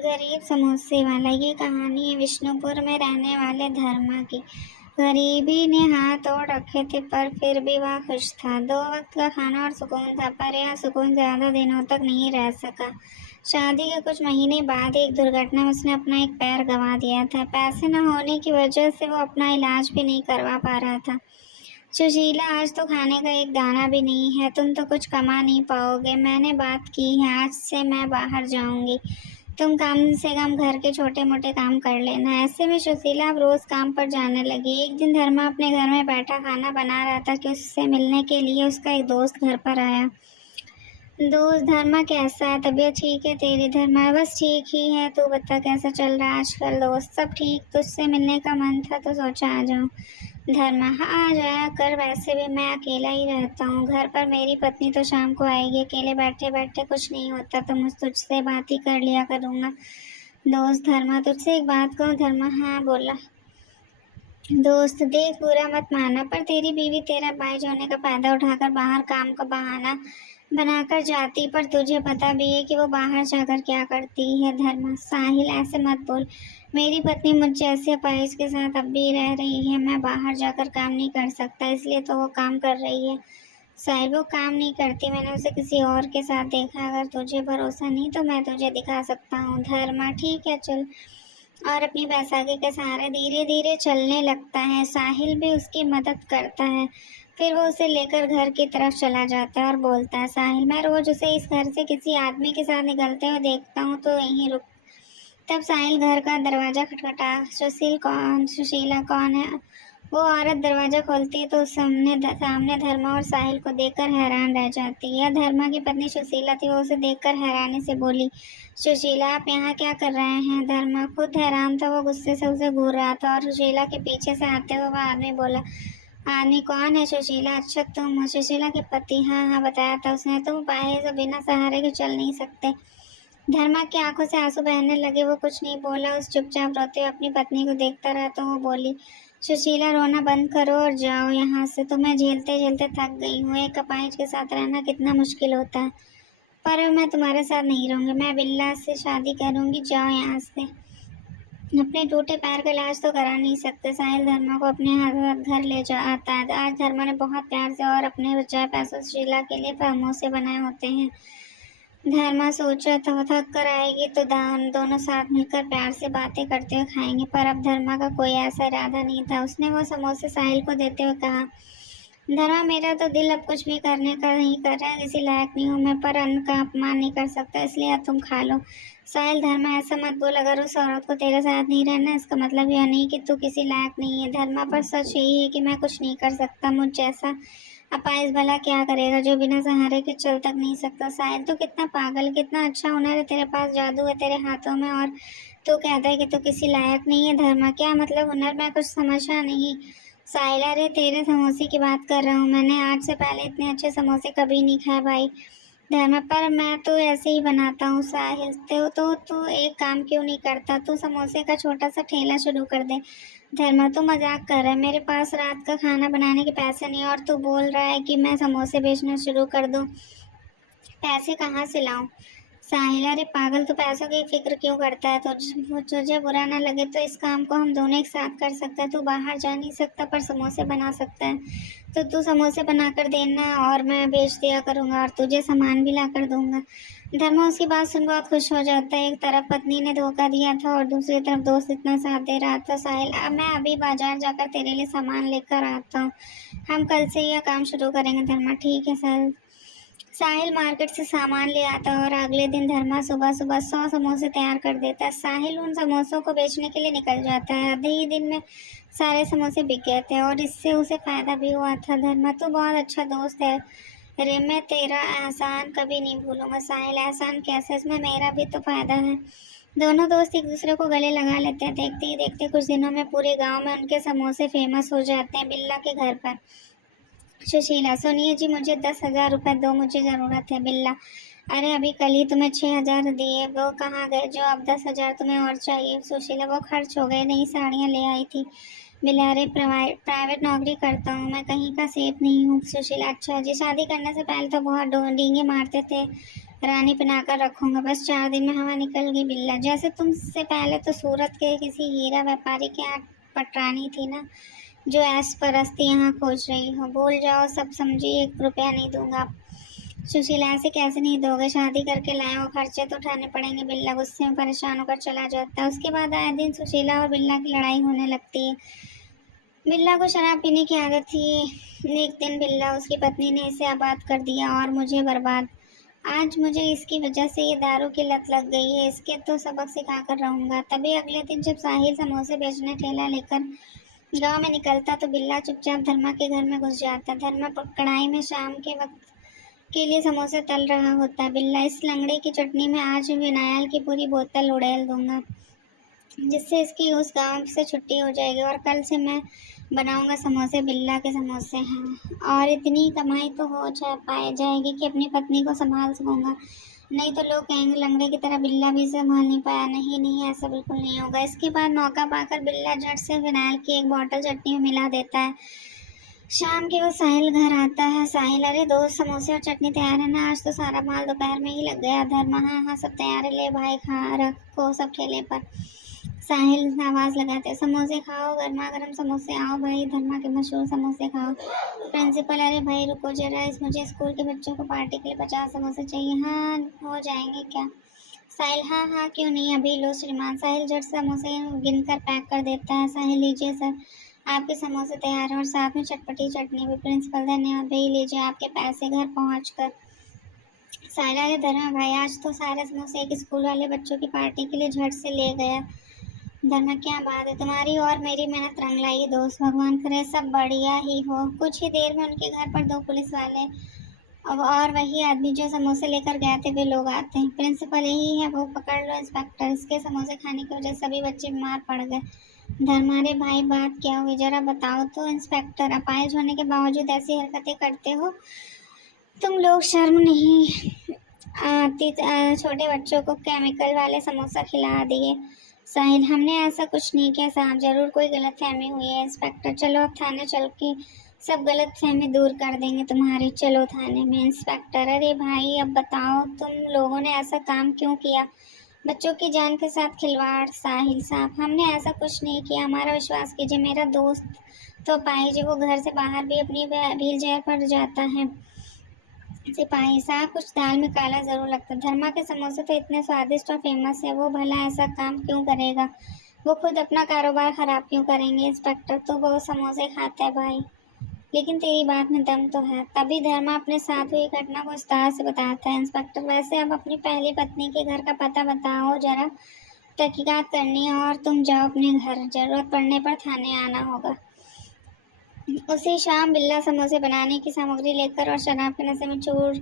गरीब समोसे वाला। ये कहानी है विष्णुपुर में रहने वाले धर्मा की। गरीबी ने हाथ तोड़ रखे थे पर फिर भी वह खुश था। 2 वक्त का खाना और सुकून था, पर यह सुकून ज्यादा दिनों तक नहीं रह सका। शादी के कुछ महीने बाद एक दुर्घटना में उसने अपना एक पैर गंवा दिया था। पैसे न होने की वजह से वो अपना इलाज भी नहीं करवा पा रहा था। सुशीला, आज तो खाने का एक दाना भी नहीं है, तुम तो कुछ कमा नहीं पाओगे। मैंने बात की है, आज से मैं बाहर जाऊंगी, तुम कम से कम घर के छोटे मोटे काम कर लेना। ऐसे में सुशीला अब रोज काम पर जाने लगी। एक दिन धर्मा अपने घर में बैठा खाना बना रहा था कि उससे मिलने के लिए उसका एक दोस्त घर पर आया। दोस्त, धर्मा कैसा है? तबीयत ठीक है तेरी? धर्मा, बस ठीक ही है, तू बता कैसा चल रहा है आजकल? दोस्त, सब ठीक, तुझसे मिलने का मन था तो सोचा आ जाऊं। धर्मा, हाँ आ जाया कर, वैसे भी मैं अकेला ही रहता हूँ घर पर। मेरी पत्नी तो शाम को आएगी, अकेले बैठे बैठे कुछ नहीं होता तो मुझ तुझसे बात ही कर लिया करूँगा। दोस्त, धर्मा तुझसे एक बात कहूँ? धर्मा, हाँ बोला। दोस्त, देख बुरा मत माना, पर तेरी बीवी तेरा बाइज होने का फायदा उठाकर बाहर काम का बहाना बनाकर जाती, पर तुझे पता भी है कि वो बाहर जाकर क्या करती है। धर्मा, साहिल ऐसे मत बोल, मेरी पत्नी मुझ जैसे अपाहिज के साथ अब भी रह रही है। मैं बाहर जाकर काम नहीं कर सकता, इसलिए तो वो काम कर रही है। साहिल, वो काम नहीं करती, मैंने उसे किसी और के साथ देखा। अगर तुझे भरोसा नहीं तो मैं तुझे दिखा सकता हूँ। धर्मा, ठीक है चल। और अपनी बैसाखी के सहारे धीरे धीरे चलने लगता है। साहिल भी उसकी मदद करता है। फिर वो उसे लेकर घर की तरफ चला जाता है और बोलता है, साहिल, मैं रोज उसे इस घर से किसी आदमी के साथ निकलते हुए देखता हूँ, तो यहीं रुक। तब साहिल घर का दरवाजा खटखटा। सुशीला कौन है? वो औरत दरवाजा खोलती है तो सामने धर्मा और साहिल को देखकर हैरान रह जाती है। धर्मा की पत्नी सुशीला थी। वो उसे देखकर हैरानी से बोली, सुशीला, आप यहाँ क्या कर रहे हैं? धर्मा खुद हैरान था, वो गुस्से से उसे घूर रहा था और सुशीला के पीछे से आते हुए वह आदमी बोला, आदमी कौन है? सुशीला, अच्छा तुम हो सुशीला के पति? हाँ हाँ, बताया था उसने, तुम पाए से बिना सहारे के चल नहीं सकते। धर्मा की आंखों से आंसू बहने लगे। वो कुछ नहीं बोला, उस चुपचाप रोते हुए अपनी पत्नी को देखता रहा। तो वो बोली, सुशीला, रोना बंद करो और जाओ यहाँ से, तुम्हें झेलते झेलते थक गई हूँ। एक अपाहिज के साथ रहना कितना मुश्किल होता है, पर अब मैं तुम्हारे साथ नहीं रहूंगी, मैं बिल्ला से शादी करूंगी, जाओ यहाँ से। अपने टूटे पैर का इलाज तो करा नहीं सकते। साहिल धर्मा को अपने हाथ घर ले जा आता है। आज धर्मा ने बहुत प्यार से और अपने बचाए पैसों से शीला के लिए समोसे बनाए होते हैं। धर्मा सोचा था थक कर आएगी तो दोनों साथ मिलकर प्यार से बातें करते हुए खाएंगे, पर अब धर्मा का कोई ऐसा इरादा नहीं था। उसने वो समोसे साहिल को देते हुए कहा, धर्मा, मेरा तो दिल अब कुछ भी करने का नहीं कर रहा है, किसी लायक नहीं हूँ मैं, पर अन्न का अपमान नहीं कर सकता, इसलिए अब तुम खा लो। साहिल, धर्मा ऐसा मत बोल, अगर उस औरत को तेरे साथ नहीं रहना इसका मतलब यह नहीं कि तू किसी लायक नहीं है। धर्मा, पर सच यही है कि मैं कुछ नहीं कर सकता, मुझ जैसा अपाहिज भला क्या करेगा जो बिना सहारे के चल तक नहीं सकता। साहिल, तू कितना पागल, कितना अच्छा हुनर है तेरे पास, जादू है तेरे हाथों में, और तू कहता है कि तू किसी लायक नहीं है। धर्मा, क्या मतलब हुनर? मैं कुछ समझा नहीं। साहिल, अरे तेरे समोसे की बात कर रहा हूँ, मैंने आज से पहले इतने अच्छे समोसे कभी नहीं खाए भाई। धर्मा, पर मैं तो ऐसे ही बनाता हूँ। साहिल, तो तू एक काम क्यों नहीं करता, तू समोसे का छोटा सा ठेला शुरू कर दे। धर्मा, तू मजाक कर रहा है, मेरे पास रात का खाना बनाने के पैसे नहीं और तू बोल रहा है कि मैं समोसे बेचना शुरू कर दूँ? पैसे कहाँ से लाऊं? साहिल, अरे पागल, तू पैसों की फिक्र क्यों करता है? तुझे बुरा ना लगे तो इस काम को हम दोनों एक साथ कर सकते हैं। तू बाहर जा नहीं सकता पर समोसे बना सकता है, तो तू समोसे बनाकर देना और मैं बेच दिया करूँगा और तुझे सामान भी ला कर दूंगा। धर्मा उसकी बात सुन बहुत खुश हो जाता है। एक तरफ पत्नी ने धोखा दिया था और दूसरी तरफ दोस्त इतना साथ दे रहा था। साहिल, अब मैं अभी बाजार जाकर तेरे लिए सामान लेकर आता हूँ, हम कल से यह काम शुरू करेंगे। धर्मा, ठीक है सर। साहिल मार्केट से सामान ले आता है और अगले दिन धर्मा सुबह सुबह 100 समोसे तैयार कर देता है। साहिल उन समोसों को बेचने के लिए निकल जाता है। आधे ही दिन में सारे समोसे बिक गए थे और इससे उसे फायदा भी हुआ था। धर्मा, तू बहुत अच्छा दोस्त है रे, मैं तेरा एहसान कभी नहीं भूलूंगा। साहिल, एहसान कैसे? इसमें मेरा भी तो फायदा है। दोनों दोस्त एक दूसरे को गले लगा लेते हैं। देखते ही देखते कुछ दिनों में पूरे गांव में उनके समोसे फेमस हो जाते हैं। बिल्ला के घर पर। सुशीला, सुनिए जी, मुझे 10,000 रुपये दो, मुझे ज़रूरत है। बिल्ला, अरे अभी कल ही तुम्हें 6,000 दिए, वो कहाँ गए जो अब 10,000 तुम्हें और चाहिए? सुशीला, वो खर्च हो गए, नई साड़ियाँ ले आई थी। बिल्ला, अरे प्राइवेट नौकरी करता हूँ मैं, कहीं का सेफ नहीं हूँ। सुशीला, अच्छा जी, शादी करने से पहले तो बहुत डींगे मारते थे, रानी बनाकर रखूंगा। बस 4 दिन में हवा निकल गई बिल्ला। जैसे तुमसे पहले तो सूरत के किसी हीरा व्यापारी के यहाँ पटरानी थी ना, जो ऐश परस्ती यहाँ खोज रही हो। भूल जाओ सब, समझी, 1 रुपया नहीं दूंगा। सुशीला, ऐसे कैसे नहीं दोगे? शादी करके लाए हो, खर्चे तो उठाने पड़ेंगे। बिल्ला गुस्से में परेशान होकर चला जाता है। उसके बाद आए दिन सुशीला और बिल्ला की लड़ाई होने लगती है। बिल्ला को शराब पीने की आदत थी। एक दिन बिल्ला, उसकी पत्नी ने इसे आबाद कर दिया और मुझे बर्बाद। आज मुझे इसकी वजह से ये दारू की लत लग गई है। इसके तो सबक सिखाकर रहूंगा। तभी अगले दिन जब साहिल समोसे बेचने ठेला लेकर गांव में निकलता तो बिल्ला चुपचाप धर्मा के घर में घुस जाता। धर्मा कढ़ाई में शाम के वक्त के लिए समोसे तल रहा होता। बिल्ला, इस लंगड़े की चटनी में आज विनायल की पूरी बोतल उड़ेल दूंगा, जिससे इसकी उस गांव से छुट्टी हो जाएगी और कल से मैं बनाऊंगा समोसे। बिल्ला के समोसे हैं और इतनी कमाई तो पाई जाएगी कि अपनी पत्नी को संभाल सकूंगा। नहीं तो लोग कहेंगे लंगड़े की तरह बिल्ला भी संभाल नहीं पाया। नहीं नहीं, ऐसा बिल्कुल नहीं होगा। इसके बाद मौका पाकर बिल्ला झट से विनायल की 1 बोतल चटनी में मिला देता है। शाम के वो साहिल घर आता है। साहिल, अरे दोस्त, समोसे और चटनी तैयार है ना? आज तो सारा माल दोपहर में ही लग गया। धर्मा, हाँ हाँ सब तैयार है, ले भाई खा रखो सब ठेले पर। साहिल आवाज लगाते, समोसे खाओ, गर्मा गर्म समोसे। आओ भाई, धर्मा के मशहूर समोसे खाओ। प्रिंसिपल, अरे भाई रुको जरा, मुझे स्कूल के बच्चों को पार्टी के लिए 50 समोसे चाहिए। हाँ हो जाएंगे क्या? साहिल, हाँ हाँ क्यों नहीं, अभी लो श्रीमान। साहिल झट समोसे गिनकर पैक कर देता है। साहिल, लीजिए सर, आपके समोसे तैयार हैं और साथ में चटपटी चटनी भी। प्रिंसिपल, धन्यवाद भाई, लीजिए आपके पैसे घर पहुँच कर। साहिल, अरे धर्मा भाई, आज तो सारे समोसे एक स्कूल वाले बच्चों की पार्टी के लिए झट से ले गया। धर्मा, क्या बात है, तुम्हारी और मेरी मेहनत रंग लाई दोस्त। भगवान करे सब बढ़िया ही हो। कुछ ही देर में उनके घर पर 2 पुलिस वाले और वही आदमी जो समोसे लेकर गए थे वे लोग आते हैं। प्रिंसिपल, यही है वो, पकड़ लो इंस्पेक्टर। इसके समोसे खाने की वजह से सभी बच्चे बीमार पड़ गए। धर्मा, अरे भाई बात क्या हुई, जरा बताओ तो। इंस्पेक्टर, अपाहिज होने के बावजूद ऐसी हरकतें करते हो तुम लोग, शर्म नहीं आती? छोटे बच्चों को केमिकल वाले समोसा खिला दिए। साहिल, हमने ऐसा कुछ नहीं किया साहब, जरूर कोई गलतफहमी हुई है। इंस्पेक्टर, चलो अब थाने चल के सब गलतफहमी दूर कर देंगे तुम्हारी। चलो थाने में। इंस्पेक्टर, अरे भाई अब बताओ तुम लोगों ने ऐसा काम क्यों किया? बच्चों की जान के साथ खिलवाड़। साहिल साहब, हमने ऐसा कुछ नहीं किया, हमारा विश्वास कीजिए। मेरा दोस्त तो पाई वो घर से बाहर भी अपनी व्हील चेयर पर जाता है। सिपाही साहब, कुछ दाल में काला जरूर लगता है। धर्मा के समोसे तो इतने स्वादिष्ट और फेमस है, वो भला ऐसा काम क्यों करेगा? वो खुद अपना कारोबार खराब क्यों करेंगे? इंस्पेक्टर, तो वो समोसे खाता है भाई, लेकिन तेरी बात में दम तो है। तभी धर्मा अपने साथ हुई घटना को विस्तार से बताता है। इंस्पेक्टर, वैसे अब अपनी पहली पत्नी के घर का पता बताओ जरा, तहकीकात करनी है और तुम जाओ अपने घर, जरूरत पड़ने पर थाने आना होगा। उसी शाम बिल्ला समोसे बनाने की सामग्री लेकर और शराब के नशे में चूर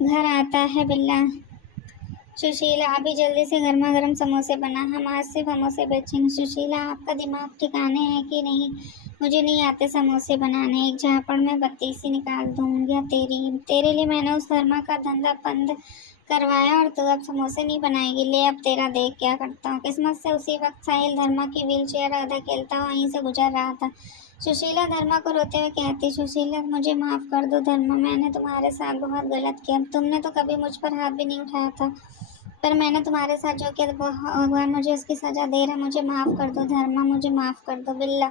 घर आता है। बिल्ला, सुशीला, अभी जल्दी से गर्मा गर्म समोसे बना, हम आज से समोसे बेचेंगे। सुशीला, आपका दिमाग ठिकाने है कि नहीं? मुझे नहीं आते समोसे बनाने, एक झापड़ में बत्तीसी निकाल दूंगा तेरे लिए मैंने उस धर्मा का धंधा बंद करवाया और तू अब समोसे नहीं बनाएगी। ले अब तेरा देख क्या करता हूँ। किस्मत से उसी वक्त साहिल धर्मा की व्हील चेयर आधा खेलता वहीं से गुजर रहा था। सुशीला धर्मा को रोते हुए कहती, सुशीला मुझे माफ़ कर दो धर्मा, मैंने तुम्हारे साथ बहुत गलत किया। तुमने तो कभी मुझ पर हाथ भी नहीं उठाया था, पर मैंने तुम्हारे साथ जो किया भगवान मुझे उसकी सज़ा दे रहा है। मुझे माफ़ कर दो धर्मा, मुझे माफ़ कर दो। बिल्ला,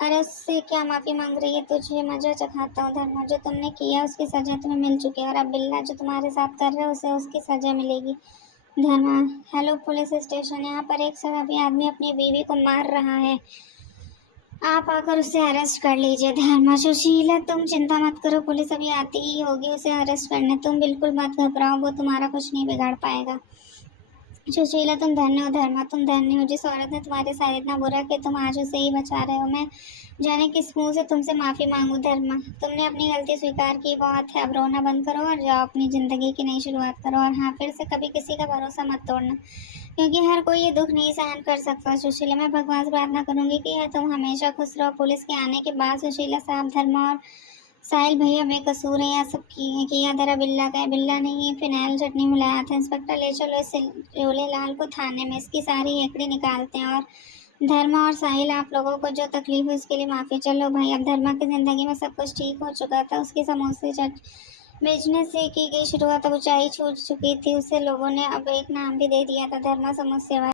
अरे उससे क्या माफ़ी मांग रही है? तुझे मज़ा चखाता हूँ धर्मा, जो तुमने किया उसकी सज़ा तुम्हें मिल चुकी है और अब बिल्ला जो तुम्हारे साथ कर रहे हो उसे उसकी सज़ा मिलेगी। धर्मा, हेलो पुलिस स्टेशन, यहाँ पर एक शराबी आदमी अपनी बीवी को मार रहा है, आप आकर उसे अरेस्ट कर लीजिए। धर्मा, सुशीला तुम चिंता मत करो, पुलिस अभी आती ही होगी उसे अरेस्ट करने, तुम बिल्कुल मत घबराओ, वो तुम्हारा कुछ नहीं बिगाड़ पाएगा। सुशीला, तुम धन्य हो। धर्मा, तुम धन्य हो, जिस औरत ने तुम्हारे साथ इतना बुरा किया तुम आज उसे ही बचा रहे हो। मैं जाने किस मुंह से तुमसे माफ़ी मांगू। धर्मा, तुमने अपनी गलती स्वीकार की, बहुत है, अब रोना बंद करो और जाओ अपनी ज़िंदगी की नई शुरुआत करो। और हाँ, फिर से कभी किसी का भरोसा मत तोड़ना, क्योंकि हर कोई ये दुख नहीं सहन कर सकता। सुशीला, मैं भगवान से प्रार्थना करूंगी कि तुम हमेशा खुश रहो। पुलिस के आने के बाद सुशीला साहब, धर्मा और साहिल भैया बेकसूर है, यह सब किया धरा बिल्ला का है। बिल्ला ने ही फिनाइल चटनी मिलाया था। इंस्पेक्टर, ले चलो इस रोले लाल को थाने में, इसकी सारी हेकड़ी निकालते हैं। और धर्मा और साहिल, आप लोगों को जो तकलीफ हुई उसके लिए माफ़ी। चलो भाई, अब धर्मा की ज़िंदगी में सब कुछ ठीक हो चुका था। उसकी समोसे बिजनेस की शुरुआत अब ऊंचाई छू चुकी थी। उसे लोगों ने अब एक नाम भी दे दिया था, धर्मा समूह सेवा।